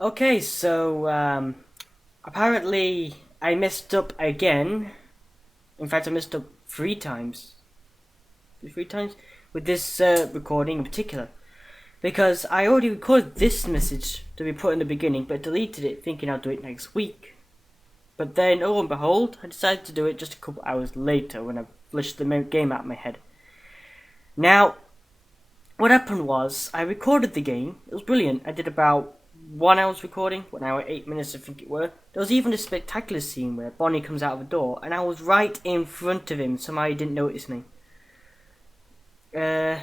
Okay, so apparently I messed up again. In fact, I messed up three times. Three times with this recording in particular. Because I already recorded this message to be put in the beginning, but deleted it thinking I'll do it next week. But then, oh and behold, I decided to do it just a couple hours later when I flushed the game out of my head. Now, what happened was, I recorded the game. It was brilliant. I did about 1 hour's recording, 1 hour 8 minutes I think it were. There was even a spectacular scene where Bonnie comes out of a door, and I was right in front of him. Somehow he didn't notice me. It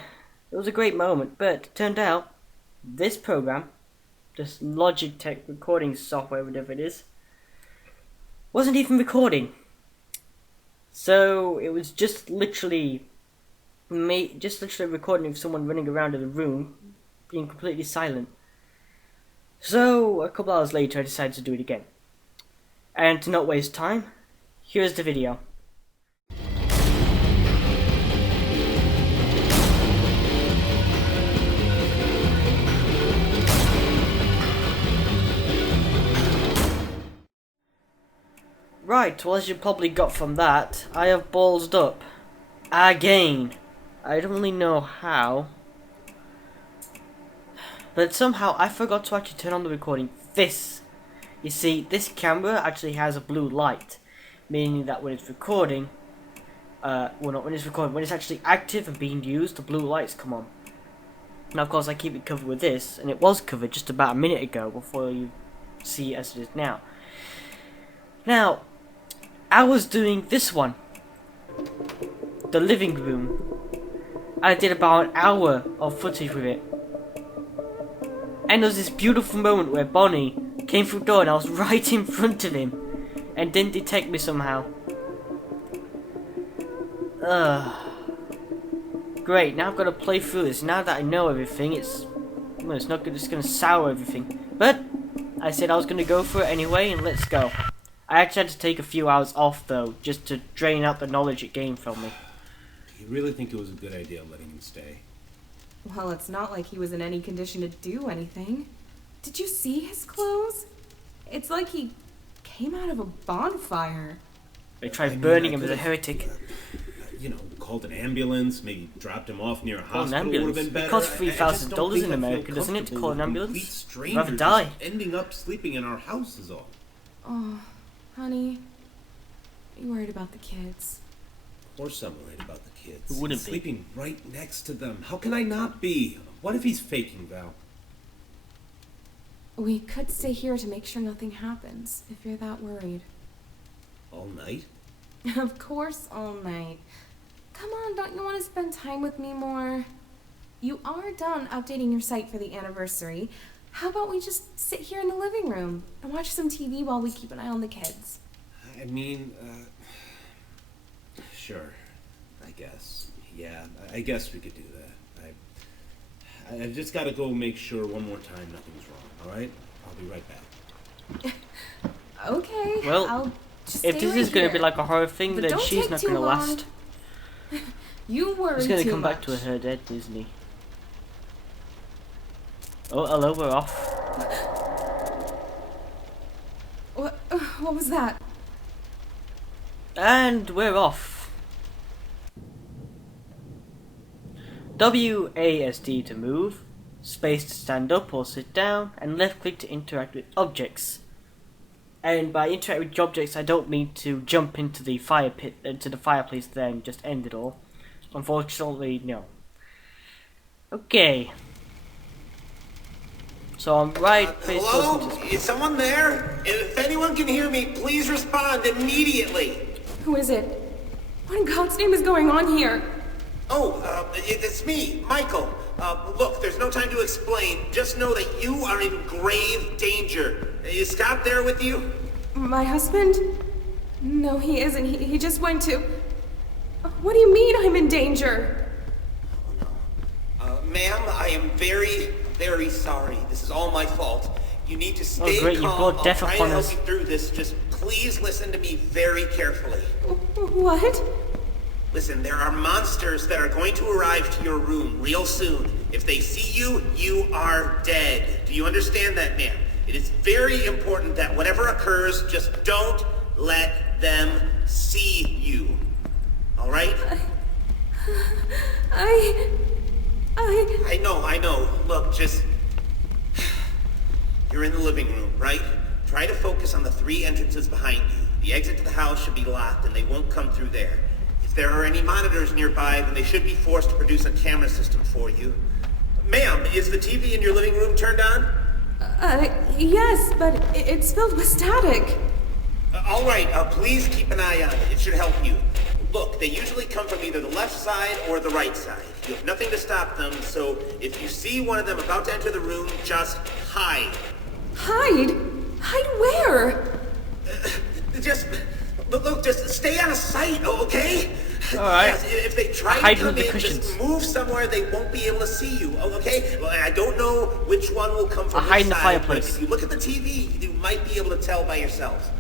was a great moment, but it turned out this program, this Logitech recording software, whatever it is, wasn't even recording. So it was just literally recording of someone running around in the room, being completely silent. So a couple hours later I decided to do it again. And to not waste time, here's the video. Right, well, as you probably got from that, I have ballsed up. Again. I don't really know how. But somehow I forgot to actually turn on the recording. You see, this camera actually has a blue light. Meaning that when it's recording, well, not when it's recording, when it's actually active and being used, the blue lights come on. Now, of course, I keep it covered with this, and it was covered just about a minute ago before you see it as it is now. Now, I was doing this one, the living room. I did about an hour of footage with it. And there was this beautiful moment where Bonnie came through the door and I was right in front of him and didn't detect me somehow. Great, now I've got to play through this. Now that I know everything, it's not good, it's going to sour everything. But I said I was going to go for it anyway, and let's go. I actually had to take a few hours off though, just to drain out the knowledge it gained from me. You really think it was a good idea letting him stay? Well, it's not like he was in any condition to do anything. Did you see his clothes? It's like he came out of a bonfire. They tried burning him as a heretic. Called an ambulance, maybe dropped him off near a Call an hospital. ambulance. Would have been better. It costs $3,000 in America, doesn't it, to call an ambulance? Rather die. Ending up sleeping in our house is all. Oh, honey, are you worried about the kids? Of course I'm worried about the kids. Who wouldn't He's be? Sleeping right next to them. How can I not be? What if he's faking, Val? We could stay here to make sure nothing happens, if you're that worried. All night? Of course, all night. Come on, don't you want to spend time with me more? You are done updating your site for the anniversary. How about we just sit here in the living room and watch some TV while we keep an eye on the kids? I mean, sure. I guess. Yeah, I guess we could do that. I've just got to go make sure one more time nothing's wrong, alright? I'll be right back. Okay, Well, I'll just if stay this right is going to be here. like a horror thing, But then don't she's take not too going to long. last. You worry She's going to too come back much. to her dead Disney. Oh, hello, we're off. What was that? And we're off. WASD to move, space to stand up or sit down, and left click to interact with objects. And by interact with objects, I don't mean to jump into the fire pit, into the fireplace there and just end it all. Unfortunately, no. Okay. So I'm right. Hello? Is someone there? If anyone can hear me, please respond immediately. Who is it? What in God's name is going on here? It's me, Michael. Look, there's no time to explain. Just know that you are in grave danger. Is Scott there with you? My husband? No, he isn't. He just went to... What do you mean I'm in danger? Ma'am, I am very, very sorry. This is all my fault. You need to stay great, you calm. brought death I'll try upon to help us. you through this. Just please listen to me very carefully. What? Listen, there are monsters that are going to arrive to your room real soon. If they see you, you are dead. Do you understand that, ma'am? It is very important that whatever occurs, just don't let them see you. All right? I know. Look, just... You're in the living room, right? Try to focus on the 3 entrances behind you. The exit to the house should be locked, and they won't come through there. If there are any monitors nearby, then they should be forced to produce a camera system for you. Ma'am, is the TV in your living room turned on? Yes, but it's filled with static. All right, please keep an eye on it. It should help you. Look, they usually come from either the left side or the right side. You have nothing to stop them, so if you see one of them about to enter the room, just hide. Hide? Hide where? Just stay out of sight, okay? Alright. Yes, if they try Hide to come under the in, cushions. just move somewhere they won't be able to see you, okay? Well, I don't know which one will come from I'll hide which in the side, fireplace. but if you look at the TV, you might be able to tell by yourself.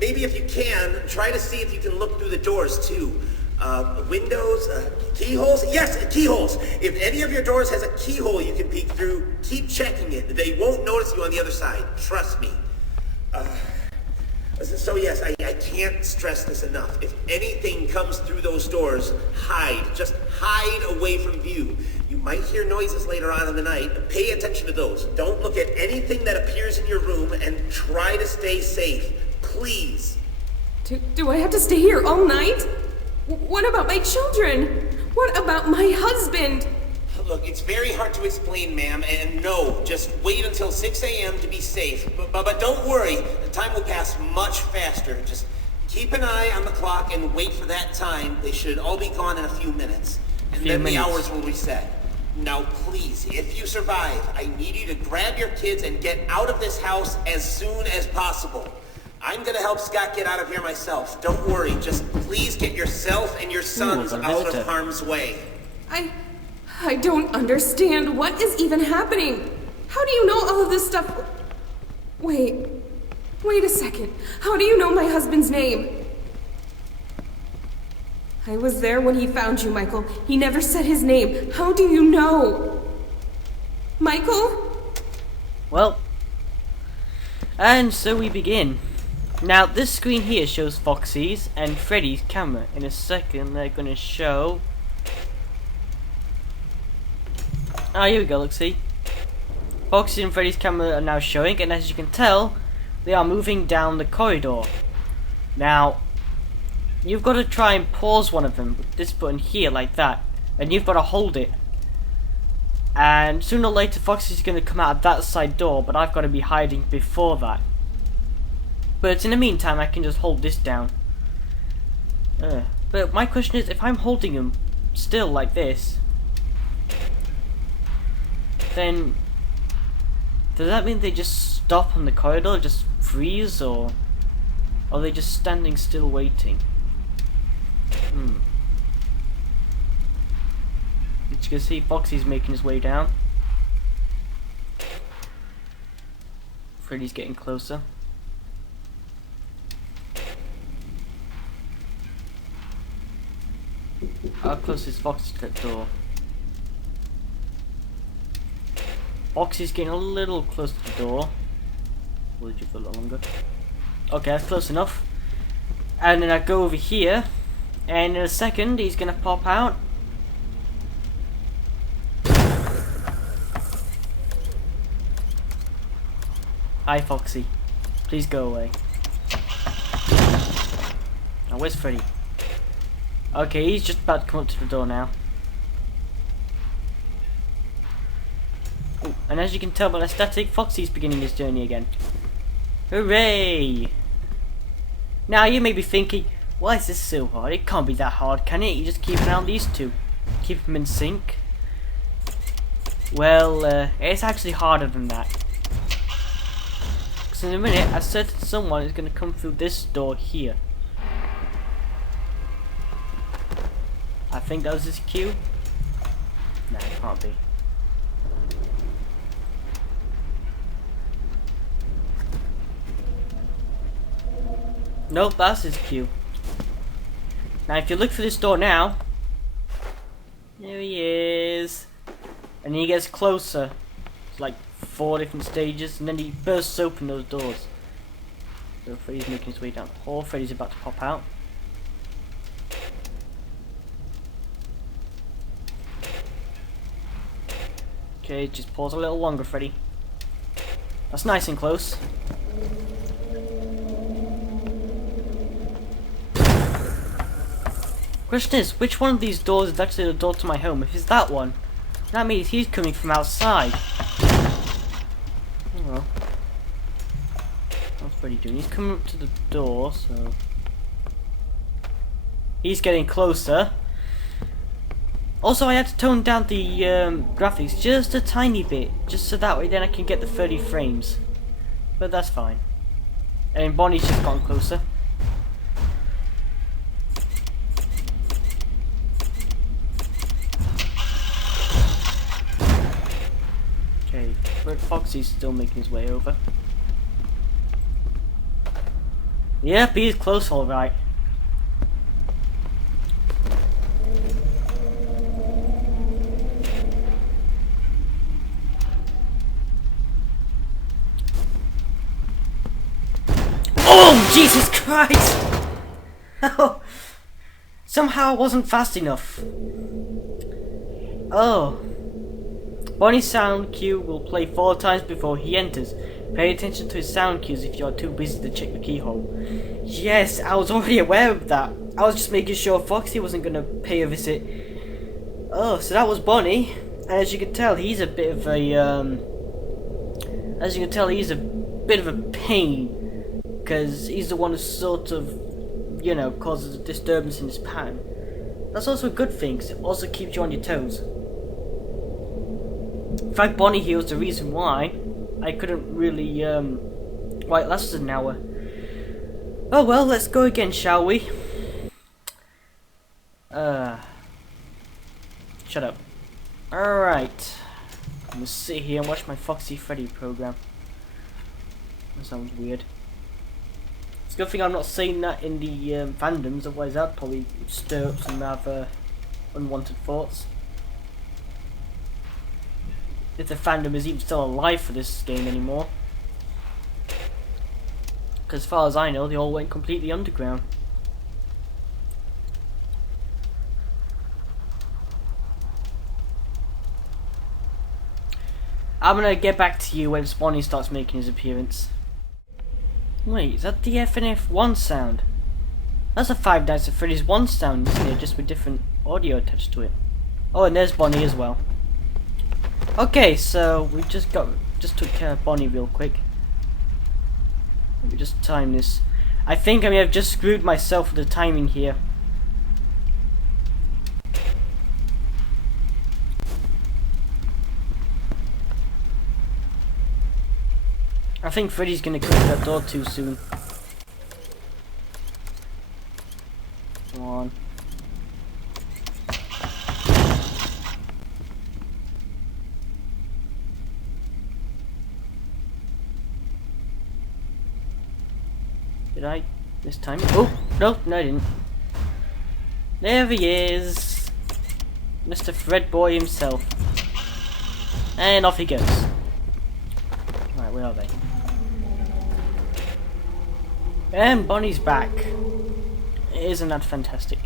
Maybe if you can, try to see if you can look through the doors too. Windows, keyholes? Yes, keyholes. If any of your doors has a keyhole you can peek through, keep checking it. They won't notice you on the other side. Trust me. So yes, I can't stress this enough. If anything comes through those doors, hide. Just hide away from view. You might hear noises later on in the night. Pay attention to those. Don't look at anything that appears in your room and try to stay safe. Please. Do I have to stay here all night? What about my children? What about my husband? Look, it's very hard to explain, ma'am, and no, just wait until 6 a.m. to be safe. But don't worry, the time will pass much faster. Just keep an eye on the clock and wait for that time. They should all be gone in a few minutes. And then the hours will reset. Now, please, if you survive, I need you to grab your kids and get out of this house as soon as possible. I'm gonna help Scott get out of here myself. Don't worry, just please get yourself and your sons out of harm's way. I don't understand. What is even happening? How do you know all of this stuff? Wait a second. How do you know my husband's name? I was there when he found you, Michael. He never said his name. How do you know? Michael? Well, and so we begin. Now, this screen here shows Foxy's and Freddy's camera. In a second, they're going to show... Ah, here we go, look, see? Foxy and Freddy's camera are now showing, and as you can tell, they are moving down the corridor. Now, you've got to try and pause one of them with this button here, like that. And you've got to hold it. And sooner or later, Foxy's going to come out of that side door, but I've got to be hiding before that. But in the meantime, I can just hold this down. But my question is, if I'm holding him still like this, then does that mean they just stop on the corridor, just freeze, or are they just standing still waiting? As you can see, Foxy's making his way down. Freddy's getting closer. How close is Foxy to that door? Foxy's getting a little close to the door. Will you for a little longer? Okay, that's close enough. And then I go over here, and in a second he's gonna pop out. Hi, Foxy. Please go away. Now, where's Freddy? Okay, he's just about to come up to the door now. Ooh, and as you can tell by the static, Foxy's beginning his journey again. Hooray! Now you may be thinking, why is this so hard? It can't be that hard, can it? You just keep an eye on these two. Keep them in sync. Well, it's actually harder than that. Because in a minute, a certain someone is going to come through this door here. I think that was his cue. No, it can't be. Nope, that's his cue. Now, if you look for this door now, there he is, and he gets closer, like 4 different stages, and then he bursts open those doors. So Freddy's making his way down the hall. Freddy's about to pop out. Okay, just pause a little longer, Freddy. That's nice and close. Question is, which one of these doors is actually the door to my home? If it's that one, that means he's coming from outside. Oh well. What's Freddy doing? He's coming up to the door, so... He's getting closer. Also, I had to tone down the graphics just a tiny bit, just so that way then I can get the 30 frames. But that's fine. And Bonnie's just gotten closer. Okay, Red Foxy's still making his way over. Yep, he's close alright. Oh, Jesus Christ! Oh, somehow I wasn't fast enough. Oh. Bonnie's sound cue will play 4 times before he enters. Pay attention to his sound cues if you're too busy to check the keyhole. Yes, I was already aware of that. I was just making sure Foxy wasn't going to pay a visit. Oh, so that was Bonnie. And as you can tell, he's a bit of a, pain. Because he's the one who sort of, you know, causes a disturbance in his pattern. That's also a good thing, because it also keeps you on your toes. In fact, Bonnie here was the reason why I couldn't really, why it lasted an hour. Oh well, let's go again, shall we? Shut up. Alright. I'm gonna sit here and watch my Foxy Freddy program. That sounds weird. It's a good thing I'm not saying that in the fandoms, otherwise that'd probably stir up some rather unwanted thoughts. If the fandom is even still alive for this game anymore. Because as far as I know, they all went completely underground. I'm gonna get back to you when Bonnie starts making his appearance. Wait, is that the FNF1 sound? That's a Five Nights at Freddy's 1 sound, isn't it? Just with different audio attached to it. Oh, and there's Bonnie as well. Okay, so we just took care of Bonnie real quick. Let me just time this. I think I may have just screwed myself with the timing here. I think Freddy's gonna close that door too soon. Come on. Did I this time? Oh, no, I didn't. There he is. Mr. Fred Boy himself. And off he goes. Right, where are they? And Bonnie's back. Isn't that fantastic?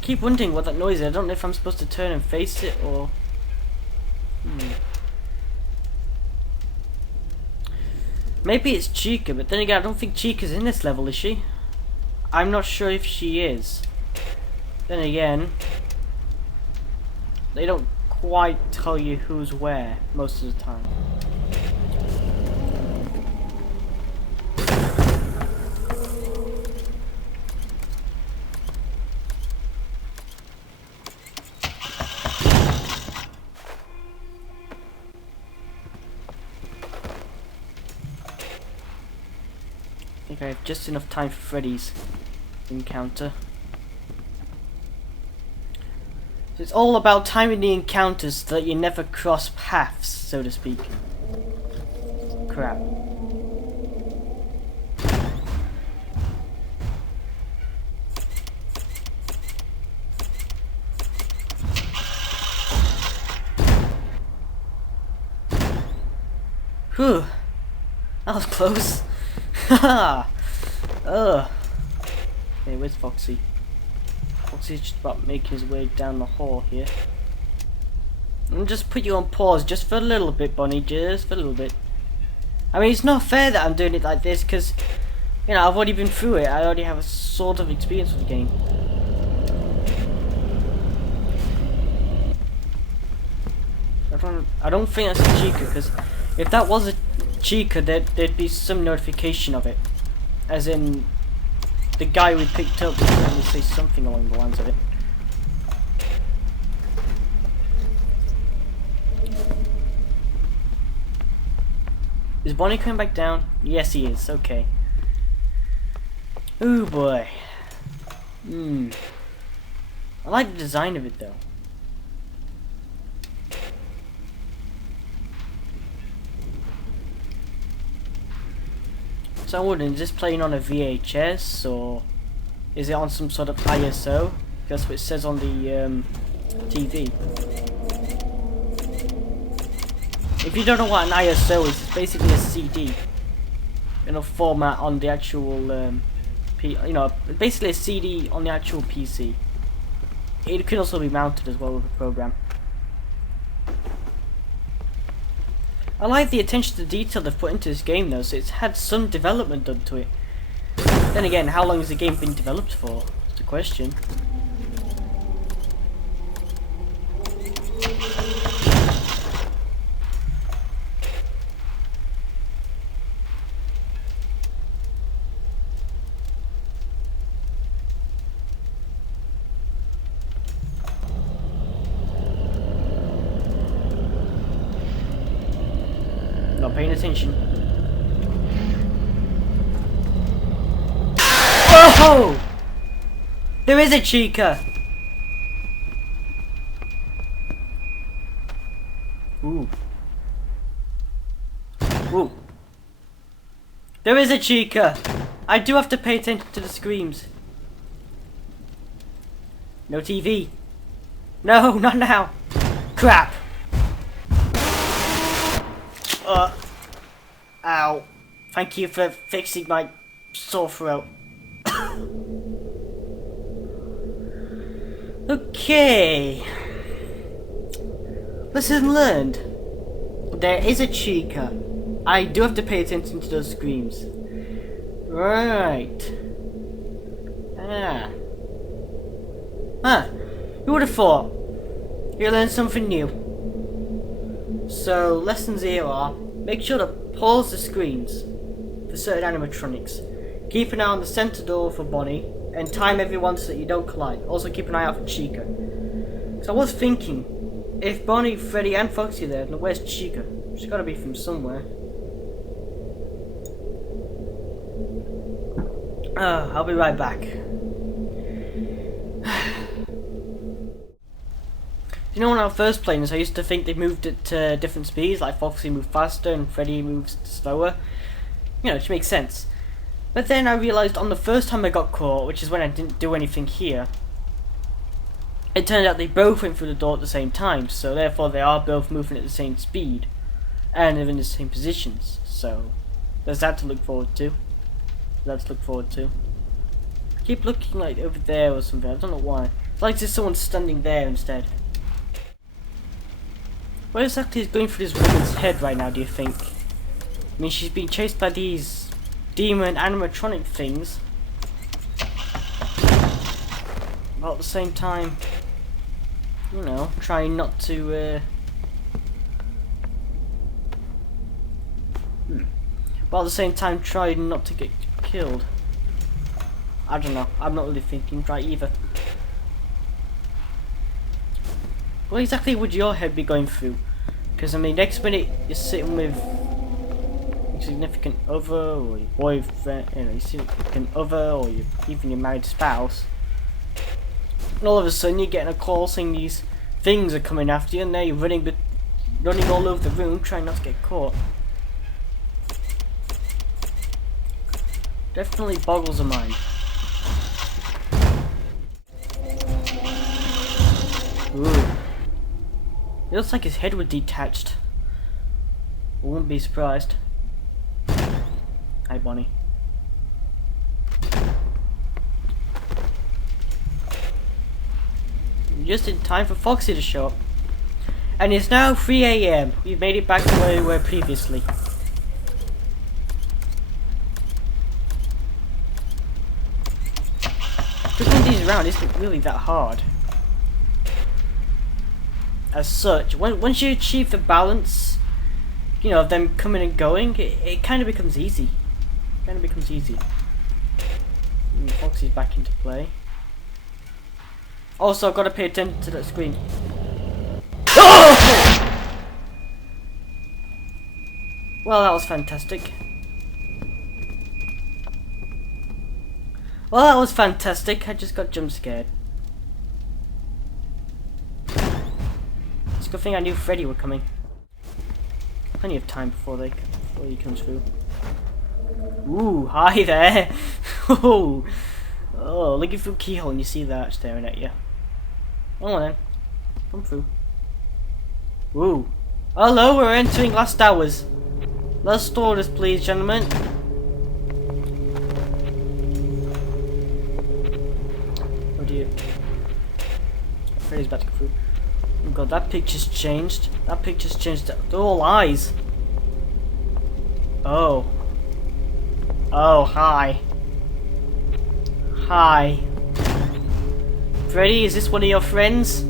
Keep wondering what that noise is. I don't know if I'm supposed to turn and face it or... Maybe it's Chica, but then again, I don't think Chica's in this level, is she? I'm not sure if she is. Then again, they don't quite tell you who's where most of the time. I think I have just enough time for Freddy's encounter. It's all about timing the encounters so that you never cross paths, so to speak. Crap. Whew. That was close. Haha. Ugh. Hey, where's Foxy? Foxy's just about making his way down the hall here. I'll just put you on pause just for a little bit, Bonnie. Just for a little bit. I mean, it's not fair that I'm doing it like this because, you know, I've already been through it. I already have a sort of experience with the game. I don't think that's a Chica, because if that was a Chica, there'd be some notification of it. As in, the guy we picked up would probably say something along the lines of it. Is Bonnie coming back down? Yes, he is. Okay. Ooh boy. I like the design of it though. So I'm wondering, is this playing on a VHS or is it on some sort of ISO? That's what it says on the TV. If you don't know what an ISO is, it's basically a CD in a format on the actual, basically a CD on the actual PC. It can also be mounted as well with a program. I like the attention to detail they've put into this game though, so it's had some development done to it. Then again, how long has the game been developed for? It's a question. Not paying attention. Oh! There is a Chica! Ooh. Ooh. There is a Chica! I do have to pay attention to the screams. No TV. No, not now. Crap. Ow. Thank you for fixing my sore throat. Okay. Lesson learned. There is a Chica. I do have to pay attention to those screams. Right. Who would have thought? You learn something new. So, lessons here are, make sure to pause the screens for certain animatronics. Keep an eye on the center door for Bonnie, and time everyone so that you don't collide. Also keep an eye out for Chica. So I was thinking, if Bonnie, Freddy and Foxy are there, then where's Chica? She's gotta be from somewhere. I'll be right back. You know, when I was first playing this, I used to think they moved at different speeds, like Foxy moved faster and Freddy moves slower. You know, which makes sense. But then I realised on the first time I got caught, which is when I didn't do anything here, it turned out they both went through the door at the same time, so therefore they are both moving at the same speed, and they're in the same positions, so there's that to look forward to. I keep looking like over there or something, I don't know why. It's like there's someone standing there instead. What exactly is going through this woman's head right now, do you think? I mean, she's being chased by these demon animatronic things. But at the same time, you know, trying not to, While at the same time trying not to get killed. I don't know, I'm not really thinking right either. What exactly would your head be going through? Because I mean, next minute you're sitting with your significant other or your boyfriend, you know, your significant other or even your married spouse, and all of a sudden you're getting a call saying these things are coming after you, and now you're running all over the room, trying not to get caught. Definitely boggles the mind. Ooh. It looks like his head was detached. I wouldn't be surprised. Hi, Bonnie. Just in time for Foxy to show up. And it's now 3 AM. We've made it back to where we were previously. Flipping these around isn't really that hard. As such, once you achieve the balance, you know, of them coming and going, it kind of becomes easy. And Foxy's back into play. Also, I've got to pay attention to that screen. Oh! Well, that was fantastic. I just got jump scared. It's a good thing I knew Freddy were coming. Plenty of time before he comes through. Ooh, hi there. Oh, looking through keyhole and you see that staring at you. Come on then, come through. Ooh, hello, we're entering last hours. Last orders, please, gentlemen. Oh dear. Freddy's about to go through. Oh god, that picture's changed. They're all eyes. Oh. Oh, hi. Hi. Freddy, is this one of your friends?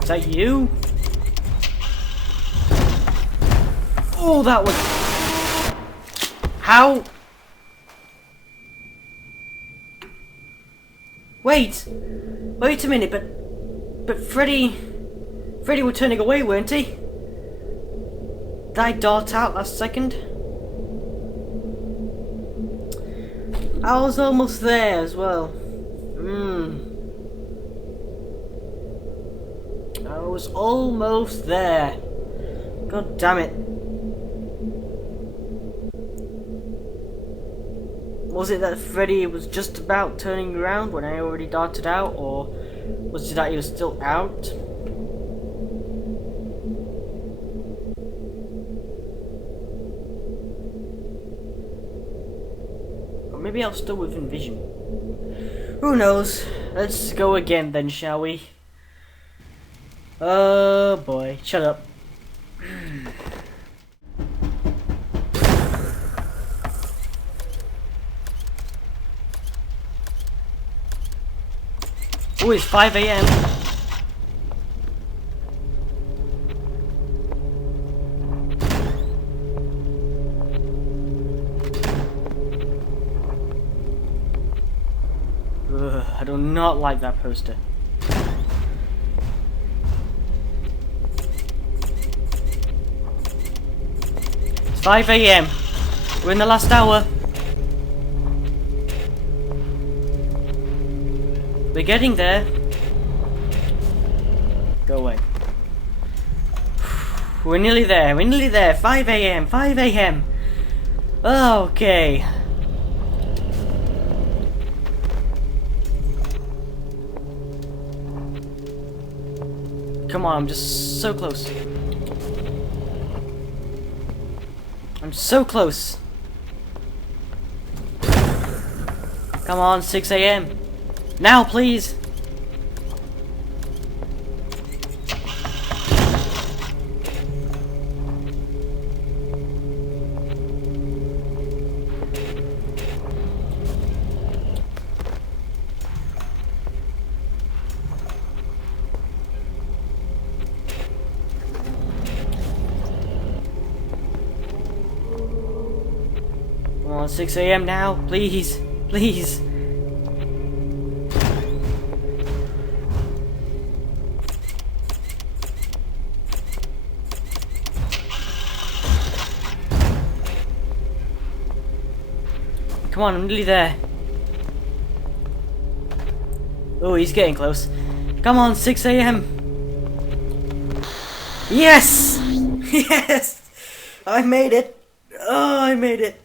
Is that you? Oh, that was... How? Wait a minute, but Freddy were turning away, weren't he? Did I dart out last second? I was almost there as well. I was almost there. God damn it. Was it that Freddy was just about turning around when I already darted out, or was it that he was still out? Or maybe I was still within vision. Who knows? Let's go again then, shall we? Oh boy, shut up. Oh, it's 5 AM. I do not like that poster. It's 5 AM. We're in the last hour. We're getting there. Go away. We're nearly there. 5 AM. Okay. Come on, I'm just so close. I'm so close. Come on, 6 AM. Now, please. Come on, 6 AM now, please. Please. Come on, I'm nearly there. Oh, he's getting close. Come on, 6 a.m. Yes! Yes! I made it! Oh, I made it!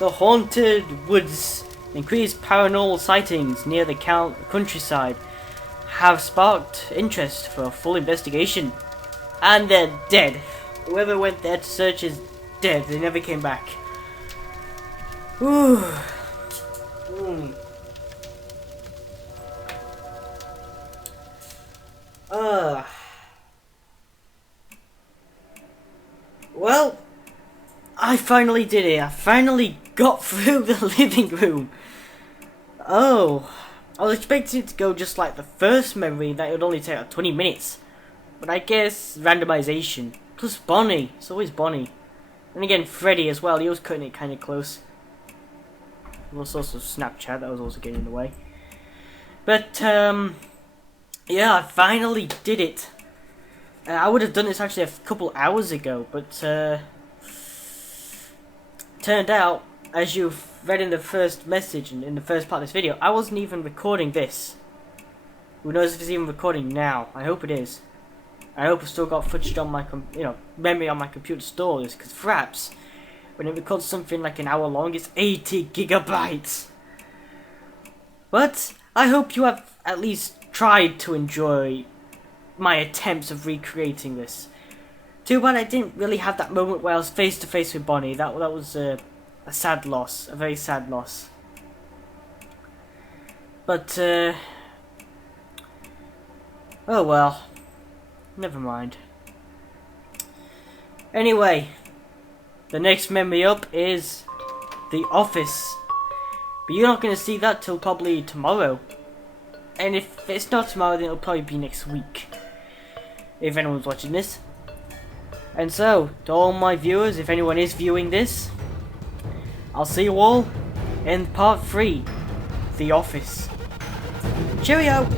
The haunted woods, increased paranormal sightings near the countryside have sparked interest for a full investigation. And they're dead. Whoever went there to search is dead. They never came back. Ooh. Well, I finally did it. I finally got through the living room. Oh, I was expecting it to go just like the first memory, that it would only take like 20 minutes. But I guess randomization. Plus Bonnie. It's always Bonnie. And again, Freddy as well. He was cutting it kind of close. There was also Snapchat. That was also getting in the way. But, yeah, I finally did it. I would have done this actually a couple hours ago, but turned out, as you've read in the first message and in the first part of this video, I wasn't even recording this. Who knows if it's even recording now? I hope it is. I hope I've still got footage on my memory on my computer stored, because perhaps when it records something like an hour long, it's 80 gigabytes. But I hope you have at least tried to enjoy my attempts of recreating this. Too bad I didn't really have that moment where I was face to face with Bonnie. That was a sad loss, a very sad loss. But oh well, never mind. Anyway, the next memory up is The Office, but you're not going to see that till probably tomorrow. And if it's not tomorrow, then it'll probably be next week, if anyone's watching this. And so, to all my viewers, if anyone is viewing this, I'll see you all in part 3, The Office. Cheerio!